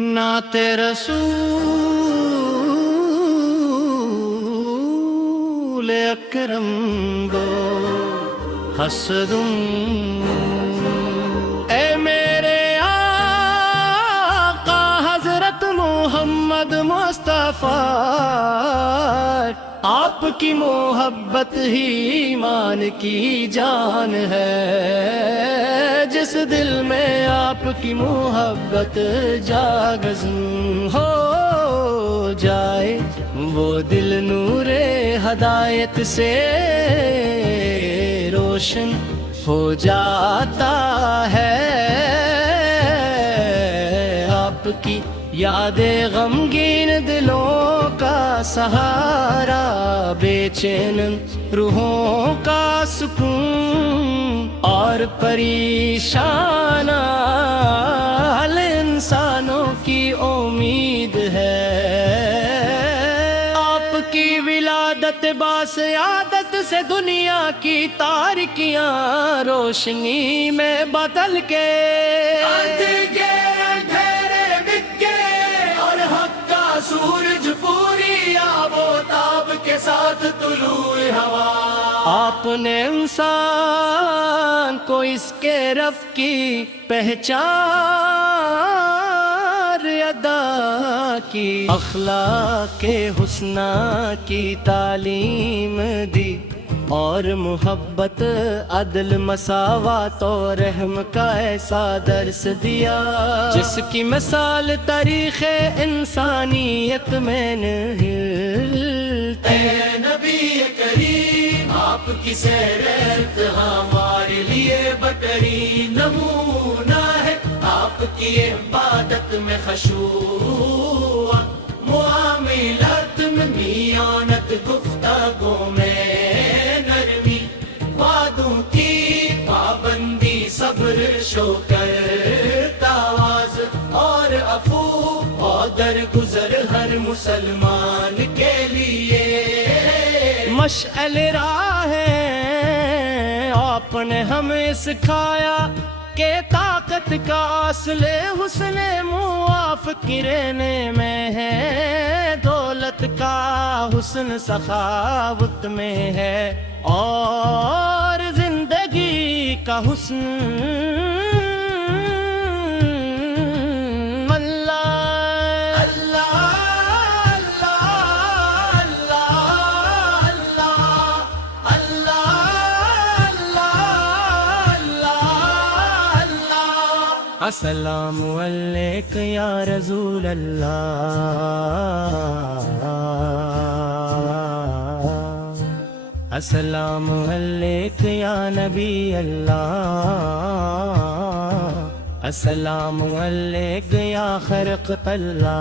نعت رسول اکرم گو حسدم اے میرے آقا حضرت محمد مصطفیٰ، آپ کی محبت ہی ایمان کی جان ہے، جس دل میں آپ کی محبت جاگزن ہو جائے، وہ دل نور ہدایت سے روشن ہو جاتا ہے۔ آپ کی یاد غمگین دلوں کا سہارا، بے چین روحوں کا سکون اور پریشان حال انسانوں کی امید ہے۔ آپ کی ولادت باسعادت سے دنیا کی تاریکیاں روشنی میں بدل کے سورج پوری آب و تاب کے ساتھ طلوع ہوا، آپ نے انسان کو اس کے رب کی پہچان ادا کی، اخلاق حسنہ کی تعلیم دی اور محبت عدل مساوات اور رحم کا ایسا درس دیا، جس کی مثال تاریخ انسانیت میں نہیں۔ اے نبی کریم، آپ کی سیرت ہمارے لیے بہترین نمونہ ہے، آپ کی عبادت میں خشوع، معاملات میں میانت، گفتگو میں صبر، شکر، تواضع اور عفو اور درگزر ہر مسلمان کے لیے مشعل راہ ہے۔ آپ نے ہمیں سکھایا کہ طاقت کا اصل حسن موافق رہنے میں ہے، دولت کا حسن سخاوت میں ہے، اور زندگی کا حسن السلام علیک یا رسول اللہ، السلام علیک یا نبی اللہ، السلام علیک یا خرق اللہ،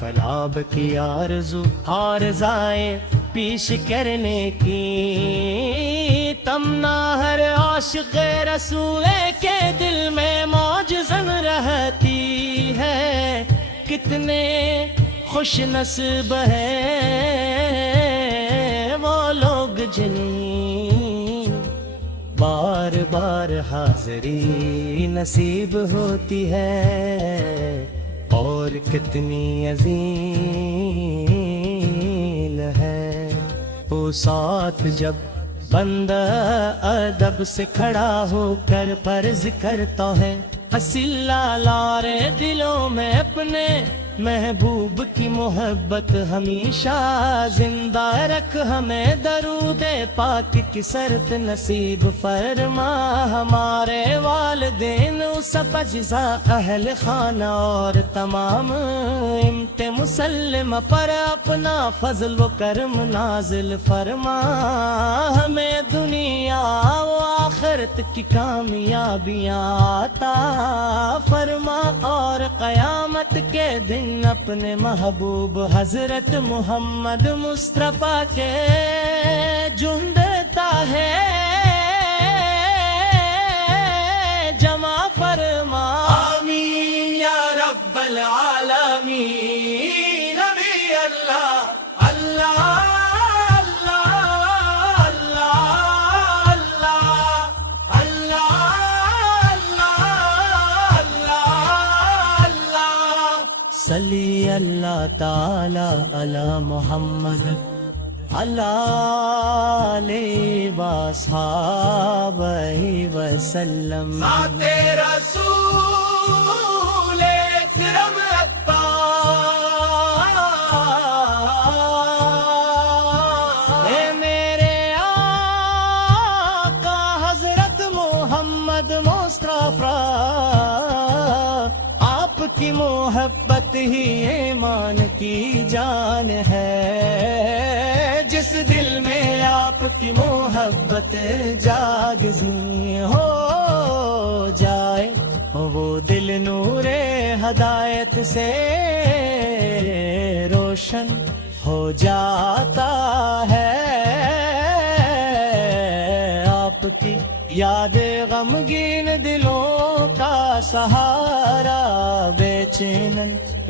فلاب کی آرزو آرزائیں پیش کرنے کی تمنا ہر عاشق رسول کے دل میں معجزن رہتی ہے۔ کتنے خوش نصیب ہیں وہ لوگ جنہیں بار بار حاضری نصیب ہوتی ہے، اور کتنی عظیم ہے وہ ساتھ جب بندہ ادب سے کھڑا ہو کر فرض کرتا ہے، اصل لارے دلوں میں اپنے محبوب کی محبت ہمیشہ زندہ رکھ، ہمیں درود پاک کی سرت نصیب فرما، ہمارے والدین سب اجزا اہل خانہ اور تمام امت مسلم پر اپنا فضل و کرم نازل فرما، ہمیں دنیا و آخرت کی کامیابیاں عطا فرما، اور قیامت کے دن اپنے محبوب حضرت محمد مصطفیٰ کے جھنڈتا ہے جمع فرما، آمین یا رب العالمین، نبی اللہ اللہ اللہ اللہ اللہ اللہ صلی اللہ تعالی علی محمد علیہ وصحبہ وسلم. ذات رسول اکرم اکبر، اے میرے آقا حضرت محمد مصطفیٰ، آپ کی محبت ہی ایمان کی جان ہے. جس دل میں آپ کی محبت جاگزی ہو جائے، وہ دل نور ہدایت سے روشن ہو جاتا ہے. آپ کی یاد غمگین دلوں کا سہارا، بے چین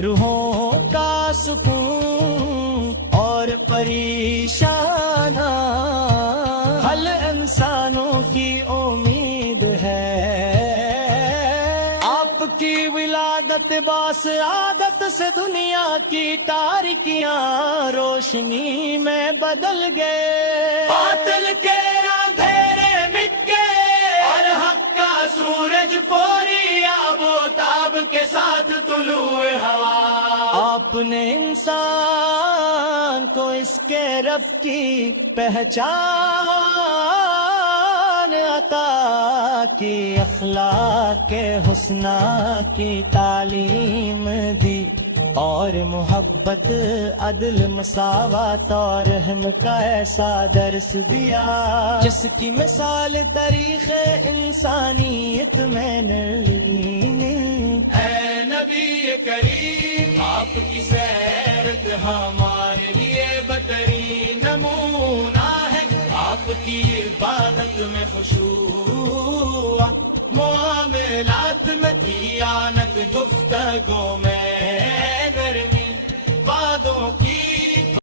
روحوں کا سکون اور پریشان حل انسانوں کی امید ہے. آپ کی ولادت باس عادت سے دنیا کی تاریکیاں روشنی میں بدل گئے. باطل کے اندھیرے مٹ گئے اور حق کا سورج پوری آب و تاب کے ساتھ طلوع ہوا. آپ نے انسان کو اس کے رب کی پہچان عطا کی، اخلاق کے حسنہ کی تعلیم دی، اور محبت عدل مساوات اور رحم کا ایسا درس دیا جس کی مثال تاریخ انسانیت میں نہیں. اے نبی کریم، آپ کی سیرت ہمارے لیے بہترین نمونہ ہے. آپ کی عبادت میں خشوع، معاملات میں دیانت، گفتگو میں